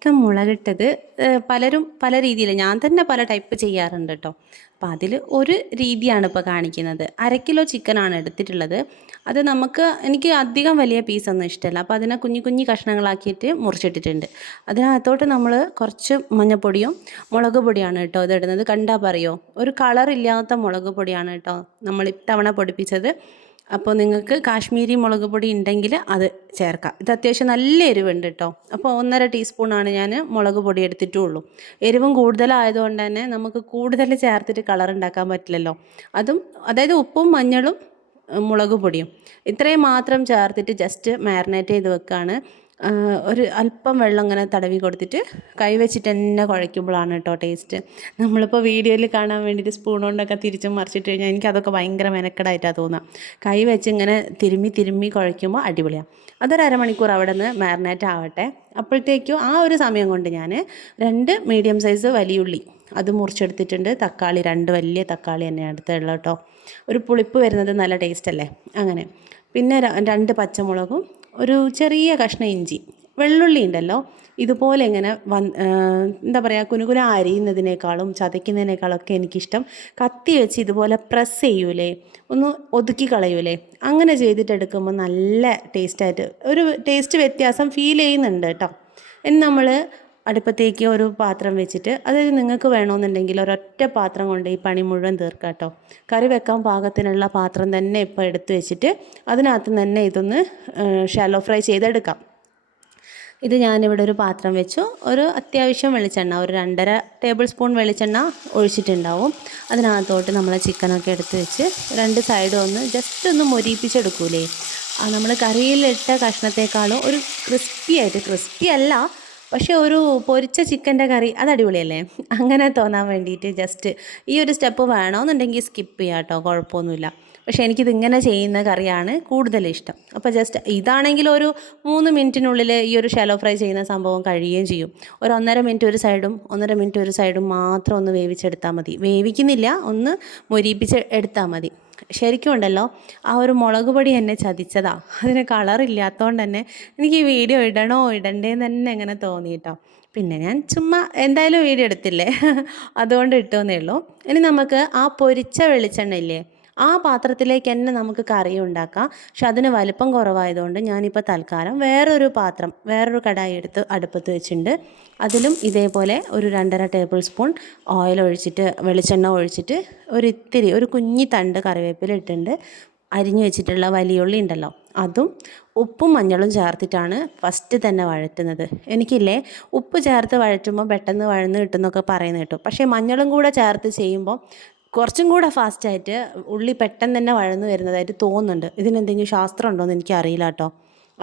Chicken മുളകിട്ടത് പലരും പല രീതിയിൽ, ഞാൻ തന്നെ പല ടൈപ്പ് ചെയ്യാറുണ്ട് കേട്ടോ. അപ്പോൾ അതിൽ ഒരു രീതിയാണ് ഇപ്പോൾ കാണിക്കുന്നത്. 1/2 കിലോ ചിക്കനാണ് എടുത്തിട്ടുള്ളത്. അത് എനിക്ക് അധികം വലിയ പീസൊന്നും ഇഷ്ടമല്ല. അപ്പോൾ അതിനെ കുഞ്ഞു കുഞ്ഞു കഷ്ണങ്ങളാക്കിയിട്ട് മുറിച്ചിട്ടിട്ടുണ്ട്. അതിനകത്തോട്ട് നമ്മൾ കുറച്ച് മഞ്ഞൾപ്പൊടിയും മുളക് പൊടിയാണ് കേട്ടോ ഇതിടുന്നത്. കണ്ടാൽ പറയോ, ഒരു കളറില്ലാത്ത മുളക് പൊടിയാണ് കേട്ടോ നമ്മൾ ഇത്തവണ പൊടിപ്പിച്ചത്. അപ്പോൾ നിങ്ങൾക്ക് കാശ്മീരി മുളക് പൊടി ഉണ്ടെങ്കിൽ അത് ചേർക്കാം. ഇത് അത്യാവശ്യം നല്ല എരിവുണ്ട് കേട്ടോ. അപ്പോൾ 1.5 ടീസ്പൂണാണ് ഞാൻ മുളക് പൊടി എടുത്തിട്ടുള്ളൂ. എരിവും കൂടുതലായതുകൊണ്ട് തന്നെ നമുക്ക് കൂടുതൽ ചേർത്തിട്ട് കളർ ഉണ്ടാക്കാൻ പറ്റില്ലല്ലോ. അതായത് ഉപ്പും മഞ്ഞളും മുളക് പൊടിയും ഇത്രയും മാത്രം ചേർത്തിട്ട് ജസ്റ്റ് മാരിനേറ്റ് ചെയ്ത് വെക്കുകയാണ്. ഒരു അല്പം വെള്ളം ഇങ്ങനെ തടവി കൊടുത്തിട്ട് കൈ വെച്ചിട്ട് തന്നെ കുഴയ്ക്കുമ്പോഴാണ് കേട്ടോ ടേസ്റ്റ്. നമ്മളിപ്പോൾ വീഡിയോയിൽ കാണാൻ വേണ്ടിയിട്ട് സ്പൂൺ കൊണ്ടൊക്കെ തിരിച്ചും മറിച്ചിട്ട് കഴിഞ്ഞാൽ എനിക്കതൊക്കെ ഭയങ്കര മെനക്കെടായിട്ടാണ് തോന്നുക. കൈ വെച്ച് ഇങ്ങനെ തിരുമ്മി കുഴയ്ക്കുമ്പോൾ അടിപൊളിയാണ്. അതൊരു അരമണിക്കൂർ അവിടെ നിന്ന് മാരിനേറ്റ് ആവട്ടെ. അപ്പോഴത്തേക്കും ആ ഒരു സമയം കൊണ്ട് ഞാൻ 2 മീഡിയം സൈസ് വലിയുള്ളി അത് മുറിച്ചെടുത്തിട്ടുണ്ട്. തക്കാളി 2 വലിയ തക്കാളി തന്നെയാണ് എടുത്തുള്ളത് കേട്ടോ. ഒരു പുളിപ്പ് വരുന്നത് നല്ല ടേസ്റ്റ് അല്ലേ. അങ്ങനെ പിന്നെ 2 പച്ചമുളകും ഒരു ചെറിയ കഷ്ണം ഇഞ്ചി, വെള്ളുള്ളി ഉണ്ടല്ലോ ഇതുപോലെ ഇങ്ങനെ എന്താ പറയുക, കുനുകുന അരിയുന്നതിനേക്കാളും ചതയ്ക്കുന്നതിനേക്കാളൊക്കെ എനിക്കിഷ്ടം കത്തി വെച്ച് ഇതുപോലെ പ്രസ് ചെയ്യൂലേ, ഒന്ന് ഒതുക്കി കളയൂലേ, അങ്ങനെ ചെയ്തിട്ടെടുക്കുമ്പോൾ നല്ല ടേസ്റ്റായിട്ട് ഒരു ടേസ്റ്റ് വ്യത്യാസം ഫീൽ ചെയ്യുന്നുണ്ട് കേട്ടോ. ഇനി നമ്മൾ അടുപ്പത്തേക്ക് ഒരു പാത്രം വെച്ചിട്ട്, അതായത് നിങ്ങൾക്ക് വേണമെന്നുണ്ടെങ്കിൽ ഒരൊറ്റ പാത്രം കൊണ്ട് ഈ പണി മുഴുവൻ തീർക്കാം കേട്ടോ. കറി വെക്കാൻ പാകത്തിനുള്ള പാത്രം തന്നെ ഇപ്പോൾ എടുത്ത് വെച്ചിട്ട് അതിനകത്ത് തന്നെ ഇതൊന്ന് ഷാലോ ഫ്രൈ ചെയ്തെടുക്കാം. ഇത് ഞാനിവിടെ ഒരു പാത്രം വെച്ചു. ഒരു അത്യാവശ്യം വെളിച്ചെണ്ണ, ഒരു 2.5 ടേബിൾ സ്പൂൺ വെളിച്ചെണ്ണ ഒഴിച്ചിട്ടുണ്ടാവും. അതിനകത്തോട്ട് നമ്മൾ ചിക്കനൊക്കെ എടുത്ത് വെച്ച് 2 സൈഡും ഒന്ന് ജസ്റ്റ് ഒന്ന് മൊരിപ്പിച്ചെടുക്കൂലേ, നമ്മൾ കറിയിലിട്ട കഷ്ണത്തെക്കാളും ഒരു ക്രിസ്പി അല്ല, പക്ഷേ ഒരു പൊരിച്ച ചിക്കൻ്റെ കറി അത് അടിപൊളിയല്ലേ, അങ്ങനെ തോന്നാൻ വേണ്ടിയിട്ട് ജസ്റ്റ് ഈ ഒരു സ്റ്റെപ്പ് വേണമെന്നുണ്ടെങ്കിൽ സ്കിപ്പ് ചെയ്യാം കേട്ടോ, കുഴപ്പമൊന്നുമില്ല. പക്ഷേ എനിക്കിതിങ്ങനെ ചെയ്യുന്ന കറിയാണ് കൂടുതൽ ഇഷ്ടം. അപ്പോൾ ജസ്റ്റ് ഇതാണെങ്കിൽ ഒരു 3 മിനിറ്റിനുള്ളിൽ ഈ ഒരു ഷാലോ ഫ്രൈ ചെയ്യുന്ന സംഭവം കഴിയുകയും ചെയ്യും. ഒരു 1.5 മിനിറ്റ് ഒരു സൈഡും 1.5 മിനിറ്റ് ഒരു സൈഡും മാത്രം ഒന്ന് വേവിച്ചെടുത്താൽ മതി. വേവിക്കുന്നില്ല, ഒന്ന് മൊരിപ്പിച്ച് എടുത്താൽ മതി. ശരിക്കും ഉണ്ടല്ലോ, ആ ഒരു മുളക് പൊടി എന്നെ ചതിച്ചതാ. അതിന് കളറില്ലാത്തതുകൊണ്ട് തന്നെ എനിക്ക് ഈ വീഡിയോ ഇടണോ ഇടണ്ടേന്ന് തന്നെ അങ്ങനെ തോന്നി കേട്ടോ. പിന്നെ ഞാൻ ചുമ്മാ എന്തായാലും വീഡിയോ എടുത്തില്ലേ അതുകൊണ്ട് ഇട്ടുവെന്നേ ഉള്ളൂ. ഇനി നമുക്ക് ആ പൊരിച്ച വെളിച്ചെണ്ണ ഇല്ലേ, ആ പാത്രത്തിലേക്ക് തന്നെ നമുക്ക് കറി ഉണ്ടാക്കാം. പക്ഷെ അതിന് വലിപ്പം കുറവായതുകൊണ്ട് ഞാനിപ്പോൾ തൽക്കാലം വേറൊരു കടായി എടുത്ത് അടുപ്പത്ത് വെച്ചിട്ടുണ്ട്. അതിലും ഇതേപോലെ ഒരു 2.5 ടേബിൾ സ്പൂൺ വെളിച്ചെണ്ണ ഒഴിച്ചിട്ട് ഒരു കുഞ്ഞി തണ്ട് കറിവേപ്പില ഇട്ടിട്ടുണ്ട്. അരിഞ്ഞു വെച്ചിട്ടുള്ള വലിയുള്ളി ഉണ്ടല്ലോ, അതും ഉപ്പും മഞ്ഞളും ചേർത്തിട്ടാണ് ഫസ്റ്റ് തന്നെ വഴറ്റുന്നത്. എനിക്കില്ലേ, ഉപ്പ് ചേർത്ത് വഴറ്റുമ്പോൾ പെട്ടെന്ന് വഴന്ന് കിട്ടുമെന്നൊക്കെ പറയുന്നത് കേട്ടോ. പക്ഷേ മഞ്ഞളും കൂടെ ചേർത്ത് ചെയ്യുമ്പോൾ കുറച്ചും കൂടെ ഫാസ്റ്റായിട്ട് ഉള്ളി പെട്ടെന്ന് തന്നെ വഴന്നു വരുന്നതായിട്ട് തോന്നുന്നുണ്ട്. ഇതിനെന്തെങ്കിലും ശാസ്ത്രം ഉണ്ടോ എന്ന് എനിക്കറിയില്ല കേട്ടോ.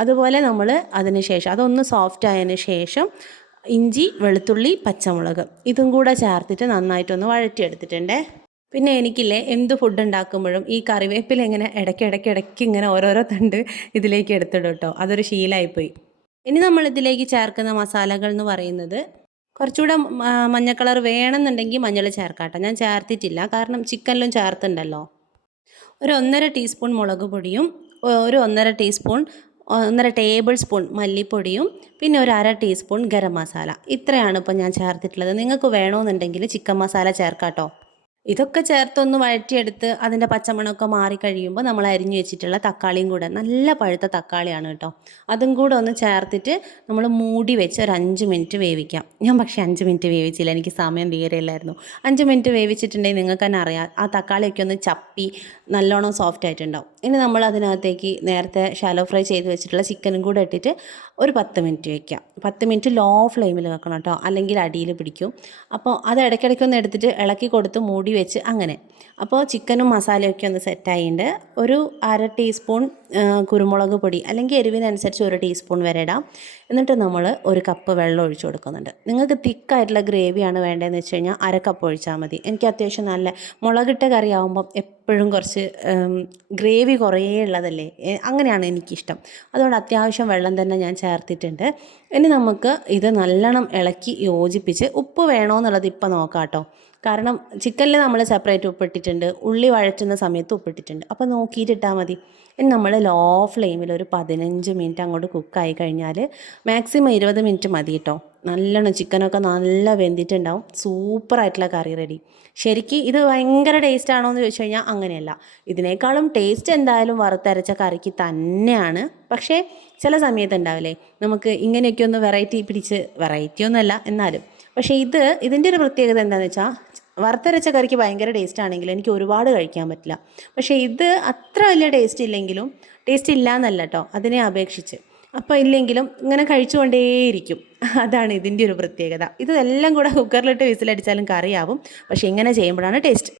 അതുപോലെ നമ്മൾ അതിന് ശേഷം അതൊന്ന് സോഫ്റ്റ് ആയതിന് ശേഷം ഇഞ്ചി, വെളുത്തുള്ളി, പച്ചമുളക് ഇതും കൂടെ ചേർത്തിട്ട് നന്നായിട്ടൊന്ന് വഴറ്റിയെടുത്തിട്ടുണ്ടേ. പിന്നെ എനിക്കില്ലേ, എന്ത് ഫുഡ് ഉണ്ടാക്കുമ്പോഴും ഈ കറിവേപ്പില ഇങ്ങനെ ഇടയ്ക്ക് ഇങ്ങനെ ഓരോരോ തണ്ട് ഇതിലേക്ക് എടുത്തിടും കേട്ടോ. അതൊരു ശീലമായിപ്പോയി. ഇനി നമ്മളിതിലേക്ക് ചേർക്കുന്ന മസാലകൾ എന്ന് പറയുന്നത്, കുറച്ചുകൂടെ മഞ്ഞ കളർ വേണമെന്നുണ്ടെങ്കിൽ മഞ്ഞൾ ചേർക്കാം കേട്ടോ. ഞാൻ ചേർത്തിട്ടില്ല, കാരണം ചിക്കനിലും ചേർത്തുണ്ടല്ലോ. ഒരു 1.5 ടീസ്പൂൺ മുളക് പൊടിയും ഒരു 1.5 ടേബിൾ സ്പൂൺ മല്ലിപ്പൊടിയും പിന്നെ ഒരു 1/2 ടീസ്പൂൺ ഗരം മസാല, ഇത്രയാണ് ഇപ്പോൾ ഞാൻ ചേർത്തിട്ടുള്ളത്. നിങ്ങൾക്ക് വേണമെന്നുണ്ടെങ്കിൽ ചിക്കൻ മസാല ചേർക്കാം കേട്ടോ. ഇതൊക്കെ ചേർത്തൊന്ന് വഴറ്റിയെടുത്ത് അതിൻ്റെ പച്ചമണമൊക്കെ മാറിക്കഴിയുമ്പോൾ നമ്മൾ അരിഞ്ഞു വെച്ചിട്ടുള്ള തക്കാളിയും കൂടെ, നല്ല പഴുത്ത തക്കാളിയാണ് കേട്ടോ, അതും കൂടെ ഒന്ന് ചേർത്തിട്ട് നമ്മൾ മൂടി വെച്ച് ഒരു 5 മിനിറ്റ് വേവിക്കാം. ഞാൻ പക്ഷേ 5 മിനിറ്റ് വേവിച്ചില്ല, എനിക്ക് സമയം തീരെ ഇല്ലായിരുന്നു. 5 മിനിറ്റ് വേവിച്ചിട്ടുണ്ടെങ്കിൽ നിങ്ങൾക്ക് തന്നെ അറിയാം, ആ തക്കാളിയൊക്കെ ഒന്ന് ചപ്പി നല്ലോണം സോഫ്റ്റ് ആയിട്ടുണ്ടാവും. ഇനി നമ്മൾ അതിനകത്തേക്ക് നേരത്തെ ഷാലോ ഫ്രൈ ചെയ്ത് വെച്ചിട്ടുള്ള ചിക്കനും കൂടെ ഇട്ടിട്ട് ഒരു 10 മിനിറ്റ് വയ്ക്കാം. 10 മിനിറ്റ് ലോ ഫ്ലെയിമിൽ വെക്കണം കേട്ടോ, അല്ലെങ്കിൽ അടിയിൽ പിടിക്കും. അപ്പോൾ അത് ഇടയ്ക്കിടയ്ക്കൊന്ന് എടുത്തിട്ട് ഇളക്കി കൊടുത്ത് മൂടി വെച്ച് അങ്ങനെ. അപ്പോൾ ചിക്കനും മസാലയൊക്കെ ഒന്ന് സെറ്റായിട്ടുണ്ട്. ഒരു 1/2 ടീസ്പൂൺ കുരുമുളക് പൊടി, അല്ലെങ്കിൽ എരിവിനനുസരിച്ച് 1 ടീസ്പൂൺ വരെ ഇടാം. എന്നിട്ട് നമ്മൾ 1 കപ്പ് വെള്ളം ഒഴിച്ചു കൊടുക്കുന്നുണ്ട്. നിങ്ങൾക്ക് തിക്കായിട്ടുള്ള ഗ്രേവിയാണ് വേണ്ടതെന്ന് വെച്ച് കഴിഞ്ഞാൽ 1/2 കപ്പ് ഒഴിച്ചാൽ മതി. എനിക്ക് അത്യാവശ്യം നല്ല മുളകിട്ട കറി ആകുമ്പം എപ്പോഴും കുറച്ച് ഗ്രേവി കുറേ ഉള്ളതല്ലേ, അങ്ങനെയാണ് എനിക്കിഷ്ടം. അതുകൊണ്ട് അത്യാവശ്യം വെള്ളം തന്നെ ഞാൻ ചേർത്തിട്ടുണ്ട്. ഇനി നമുക്ക് ഇത് നല്ലോണം ഇളക്കി യോജിപ്പിച്ച്, ഉപ്പ് വേണമെന്നുള്ളത് ഇപ്പം നോക്കാം കേട്ടോ. കാരണം ചിക്കനിൽ നമ്മൾ സെപ്പറേറ്റ് ഉപ്പിട്ടിട്ടുണ്ട്, ഉള്ളി വഴറ്റുന്ന സമയത്ത് ഉപ്പിട്ടിട്ടുണ്ട്. അപ്പോൾ നോക്കിയിട്ടിട്ടാൽ മതി. ഇനി നമ്മൾ ലോ ഫ്ലെയിമിൽ ഒരു 15 മിനിറ്റ് അങ്ങോട്ട് കുക്കായി കഴിഞ്ഞാൽ മാക്സിമം 20 മിനിറ്റ് മതി കേട്ടോ. നല്ലോണം ചിക്കനൊക്കെ നല്ല വെന്തിട്ടുണ്ടാവും. സൂപ്പറായിട്ടുള്ള കറി റെഡി. ശരിക്കും ഇത് ഭയങ്കര ടേസ്റ്റ് ആണോ എന്ന് ചോദിച്ചു കഴിഞ്ഞാൽ അങ്ങനെയല്ല. ഇതിനേക്കാളും ടേസ്റ്റ് എന്തായാലും വറുത്തരച്ച കറിക്ക് തന്നെയാണ്. പക്ഷേ ചില സമയത്ത് ഉണ്ടാവില്ലേ, നമുക്ക് ഇങ്ങനെയൊക്കെ ഒന്ന് വെറൈറ്റി പിടിച്ച്, വെറൈറ്റി ഒന്നുമല്ല എന്നാലും, പക്ഷേ ഇതിൻ്റെ ഒരു പ്രത്യേകത എന്താണെന്ന് വെച്ചാൽ വറുത്തരച്ച കറിക്ക് ഭയങ്കര ടേസ്റ്റ് ആണെങ്കിലും എനിക്ക് ഒരുപാട് കഴിക്കാൻ പറ്റില്ല. പക്ഷേ ഇത് അത്ര വലിയ ടേസ്റ്റ് ഇല്ലെങ്കിലും, ടേസ്റ്റ് ഇല്ല എന്നല്ല കേട്ടോ, അതിനെ അപേക്ഷിച്ച്. അപ്പോൾ ഇല്ലെങ്കിലും ഇങ്ങനെ കഴിച്ചുകൊണ്ടേയിരിക്കും. അതാണ് ഇതിൻ്റെ ഒരു പ്രത്യേകത. ഇതെല്ലാം കൂടെ കുക്കറിലിട്ട് വിസിലടിച്ചാലും കറിയാവും. പക്ഷേ ഇങ്ങനെ ചെയ്യുമ്പോഴാണ് ടേസ്റ്റ്.